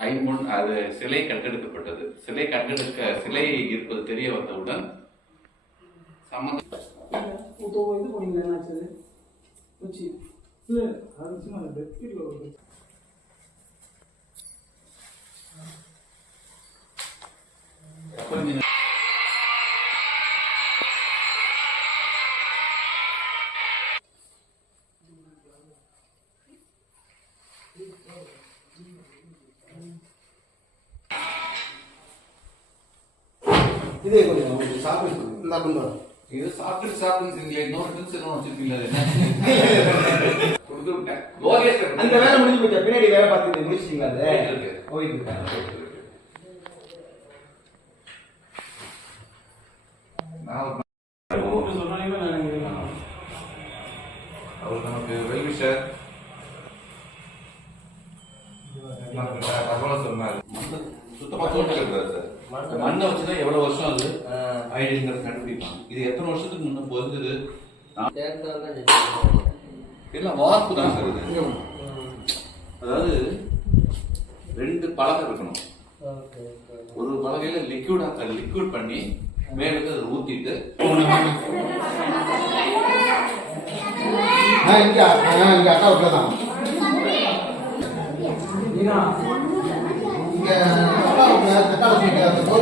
ஐம்பொன் அது சிலை கண்டெடுக்கப்பட்டது சிலை கண்டெடுக்க சிலை இருப்பது தெரிய வந்தவுடன் சம்மந்த இப்போ இதே கொஞ்சம் உங்களுக்கு சாப்பிட்டு. இந்தா கொண்டு. இது சாப்பிட்டு சாப்பிடுங்க இன்னொரு டிப்ஸ் எதுவும் வச்சிருக்கீங்களா அது என்ன கொடுத்து விட்டேன் லோகேஷ் அந்த வேலை முடிஞ்சு போச்சா. பின்னாடி வேலை பார்த்துட்டு முடிச்சிட்டீங்களா அது? போயிட்டு அவர் நமக்கு வெல்விஷர் தகவலை சொன்னாரு. சுத்தமா தோட்டல் சார். மண்ணை வச்சுதான் எவ்வளவு வருஷம் அது ஐடிங்கிறத கண்டுபிடிப்பாங்க. இது எத்தனை வருஷத்துக்கு முன்ன பொருந்தது எல்லாம் வார்ப்பு தான் சார் இது. அதாவது ரெண்டு பலகை இருக்கணும். ஒரு பலகையில லிக்விட் லிக்விட் பண்ணி மேலுக்கு அதை ஊத்திட்டு ஆ இங்க ஆ, இங்க அக்கா தான். Ja, ja, ja.